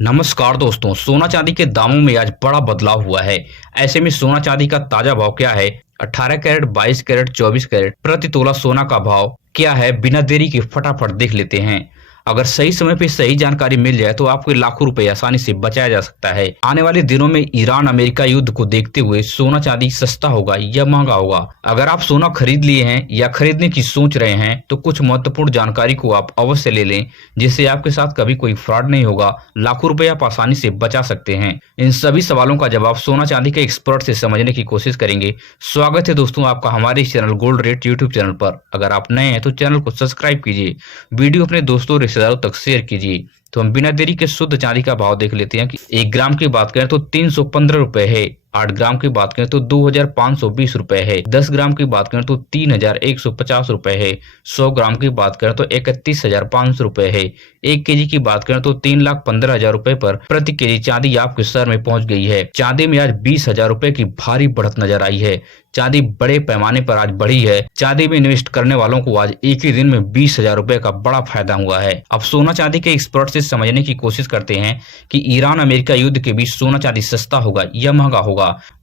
नमस्कार दोस्तों, सोना चांदी के दामों में आज बड़ा बदलाव हुआ है। ऐसे में सोना चांदी का ताजा भाव क्या है? 18 कैरेट, 22 कैरेट, 24 कैरेट प्रति तोला सोना का भाव क्या है? बिना देरी के फटाफट देख लेते हैं। अगर सही समय पे सही जानकारी मिल जाए तो आपके लाखों रुपए आसानी से बचाया जा सकता है। आने वाले दिनों में ईरान अमेरिका युद्ध को देखते हुए सोना चांदी सस्ता होगा या महंगा होगा? अगर आप सोना खरीद लिए हैं या खरीदने की सोच रहे हैं तो कुछ महत्वपूर्ण जानकारी को आप अवश्य ले लें, जिससे आपके साथ कभी कोई फ्रॉड नहीं होगा। लाखों रुपए आप आसानी से बचा सकते हैं। इन सभी सवालों का जवाब सोना चांदी के एक्सपर्ट से समझने की कोशिश करेंगे। स्वागत है दोस्तों आपका हमारे इस channel gold rate YouTube channel पर। अगर आप नए हैं तो चैनल को सब्सक्राइब कीजिए, वीडियो अपने दोस्तों रिश्तेदारों तक शेयर कीजिए। तो हम बिना देरी के शुद्ध चांदी का भाव देख लेते हैं कि 1 ग्राम की बात करें तो 315 रुपए है। 8 ग्राम की बात करें तो 2520 रुपए है। 10 ग्राम की बात करें तो 3150 रुपए है। 100 ग्राम की बात करें तो 31,500 रुपए है। 1 केजी की बात करें तो 3,15,000 रुपए पर प्रति केजी चांदी आपके शहर में पहुंच गई है। चांदी में आज 20,000 रुपए की भारी बढ़त नजर आई है। चांदी बड़े पैमाने पर आज बढ़ी है। चांदी में इन्वेस्ट करने वालों को आज एक ही दिन में 20,000 रुपए का बड़ा फायदा हुआ है। अब सोना चांदी के एक्सपर्ट से समझने की कोशिश करते हैं कि ईरान अमेरिका युद्ध के बीच सोना चांदी सस्ता होगा या महंगा होगा।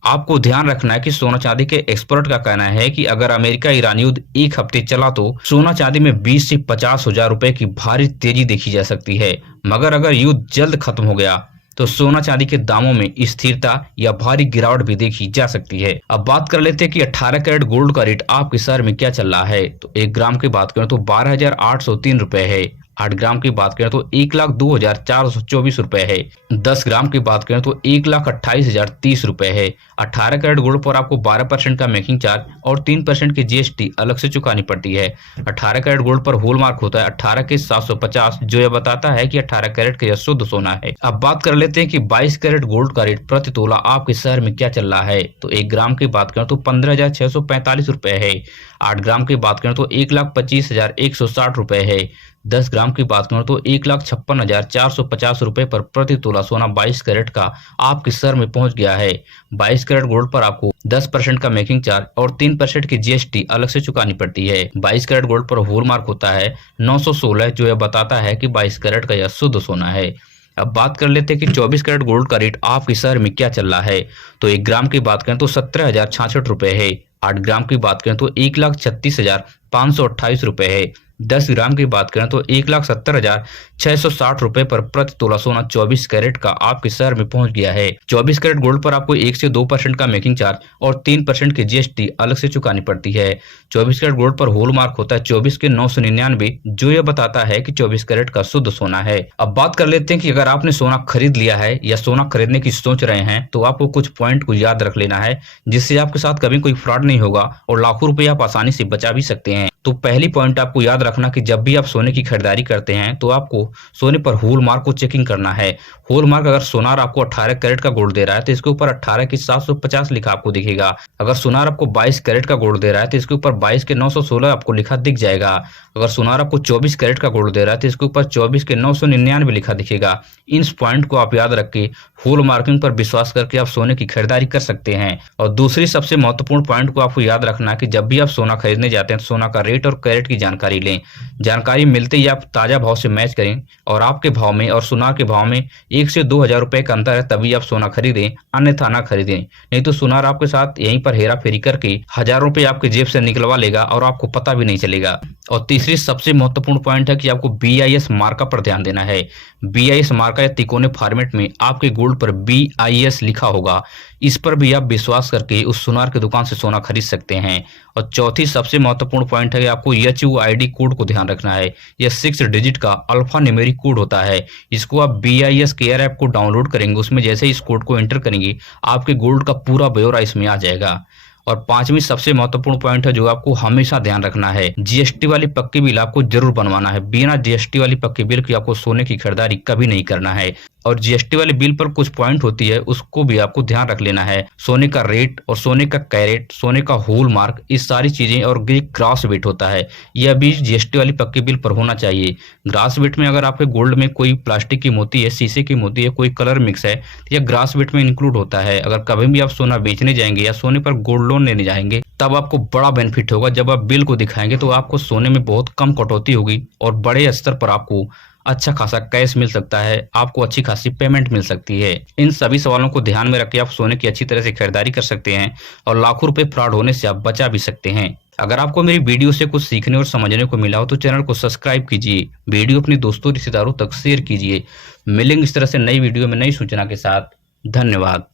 आपको ध्यान रखना है कि सोना चांदी के एक्सपर्ट का कहना है कि अगर अमेरिका ईरान युद्ध एक हफ्ते चला तो सोना चांदी में 20 से 50,000 रुपए की भारी तेजी देखी जा सकती है। मगर अगर युद्ध जल्द खत्म हो गया तो सोना चांदी के दामों में स्थिरता या भारी गिरावट भी देखी जा सकती है। अब बात कर लेते हैं कि 18 कैरेट गोल्ड का रेट आपके शहर में क्या चल रहा है। तो 1 ग्राम की बात करें तो 12,803 रुपए है। 8 ग्राम की बात करें तो 1,02,424 रुपए है। 10 ग्राम की बात करें तो 1,28,030 रुपए है। 18 कैरेट गोल्ड पर आपको 12% का मेकिंग चार्ज और 3% की जीएसटी अलग से चुकानी पड़ती है। 18 कैरेट गोल्ड पर हॉलमार्क होता है 18 के 750, जो यह बताता है कि 18 कैरेट का यह शुद्ध सोना है। अब बात कर लेते हैं कि 22 कैरेट गोल्ड का रेट प्रति तोला आपके शहर में क्या चल रहा है। तो 1 ग्राम की बात करें तो 15,645 रुपए है। 8 ग्राम की बात करें तो 1,25,160 रुपए है। 10 ग्राम की बात करें तो 1,56,450 रुपए पर प्रति तोला सोना 22 कैरेट का आपके शहर में पहुंच गया है। 22 कैरेट गोल्ड पर आपको 10% का मेकिंग चार्ज और 3% की जीएसटी अलग से चुकानी पड़ती है। 22 कैरेट गोल्ड पर हॉलमार्क होता है 916, जो यह बताता है कि 22 कैरेट का यह शुद्ध सोना है। अब बात कर लेते हैं कि 24 कैरेट गोल्ड का रेट आपके शहर में क्या चल रहा है। तो 1 ग्राम की बात करें तो 17,066 रुपए है। 8 ग्राम की बात करें तो 1,36,528 रुपए है। 10 ग्राम की बात करें तो 1,70,660 रुपए पर प्रति तोला सोना 24 कैरेट का आपके शहर में पहुंच गया है। 24 कैरेट गोल्ड पर आपको 1 से 2% का मेकिंग चार्ज और 3% की जीएसटी अलग से चुकानी पड़ती है। 24 कैरेट गोल्ड पर हॉलमार्क होता है 24 के 999, जो यह बताता है कि 24 कैरेट का शुद्ध सोना है। अब बात कर लेते हैं कि अगर आपने सोना खरीद लिया है या सोना खरीदने की सोच रहे हैं तो आपको कुछ पॉइंट को याद रख लेना है, जिससे आपके साथ कभी कोई फ्रॉड नहीं होगा और लाखों रुपए आप आसानी से बचा भी सकते हैं। तो पहली पॉइंट आपको याद रखना कि जब भी आप सोने की खरीदारी करते हैं तो आपको सोने पर हॉलमार्क को चेकिंग करना है। हॉलमार्क अगर सोनार आपको 18 कैरेट का गोल्ड दे रहा है तो इसके ऊपर 18 की 750 लिखा आपको दिखेगा। अगर सोनार आपको 22 कैरेट का गोल्ड दे रहा है तो इसके ऊपर 22 के 916 आपको लिखा दिख जाएगा। अगर सोनार आपको 24 कैरेट का गोल्ड दे रहा है तो इसके ऊपर 24 के 999 लिखा दिखेगा। इन पॉइंट को आप याद रख के हॉलमार्किंग पर विश्वास करके आप सोने की खरीदारी कर सकते हैं। और दूसरी सबसे महत्वपूर्ण पॉइंट को आपको याद रखना है कि जब भी आप सोना खरीदने जाते हैं तो सोना का रेट और कैरेट की जानकारी लें। जानकारी मिलते ही आप ताजा भाव से मैच करें और आपके भाव में और सोनार के भाव में 1 से 2,000 रुपए का अंतर है, तभी आप सोना खरीदें, अन्यथा ना खरीदें। नहीं तो सोनार आपके साथ यहीं पर हेरा फेरी करके हजारों रुपए आपके जेब से निकलवा लेगा और आपको पता भी नहीं चलेगा। और तीसरी सबसे महत्वपूर्ण पॉइंट है कि आपको BIS मार्का पर ध्यान देना है। BIS मार्का या तिकोने फॉर्मेट में आपके गोल्ड पर BIS लिखा होगा, इस पर भी आप विश्वास करके उस सुनार की दुकान से सोना खरीद सकते हैं। और चौथी सबसे महत्वपूर्ण पॉइंट है कि आपको HUID कोड को ध्यान रखना है। यह 6 डिजिट का अल्फा न्यूमेरिक कोड होता है। इसको आप BIS केयर ऐप को डाउनलोड करेंगे, उसमें जैसे इस कोड को एंटर करेंगे आपके गोल्ड का पूरा ब्यौरा इसमें आ जाएगा। और पांचवी सबसे महत्वपूर्ण पॉइंट है जो आपको हमेशा ध्यान रखना है, जीएसटी वाली पक्की बिल आपको जरूर बनवाना है। बिना जीएसटी वाली पक्की बिल की आपको सोने की खरीदारी कभी नहीं करना है। और जीएसटी वाली बिल पर कुछ पॉइंट होती है, उसको भी आपको ध्यान रख लेना है। सोने का रेट और सोने का कैरेट, सोने का हॉलमार्क, इस सारी चीजें और ग्रास वेट होता है, यह भी जीएसटी वाली पक्की बिल पर होना चाहिए। ग्रास वेट में अगर आपके गोल्ड में कोई प्लास्टिक की मोती है, शीशे की मोती है, कोई कलर मिक्स है, तो यह ग्रास वेट में इंक्लूड होता है। अगर कभी भी आप सोना बेचने जाएंगे या सोने पर गोल्ड लोन लेने जाएंगे तब आपको बड़ा बेनिफिट होगा। जब आप बिल को दिखाएंगे तो आपको सोने में बहुत कम कटौती होगी और बड़े स्तर पर आपको अच्छा खासा कैश मिल सकता है, आपको अच्छी खासी पेमेंट मिल सकती है। इन सभी सवालों को ध्यान में रख के आप सोने की अच्छी तरह से खरीदारी कर सकते हैं और लाखों रुपए फ्रॉड होने से आप बचा भी सकते हैं। अगर आपको मेरी वीडियो से कुछ सीखने और समझने को मिला हो तो चैनल को सब्सक्राइब कीजिए, वीडियो अपने दोस्तों रिश्तेदारों तक शेयर कीजिए। मिलेंगे इस तरह से नई वीडियो में नई सूचना के साथ। धन्यवाद।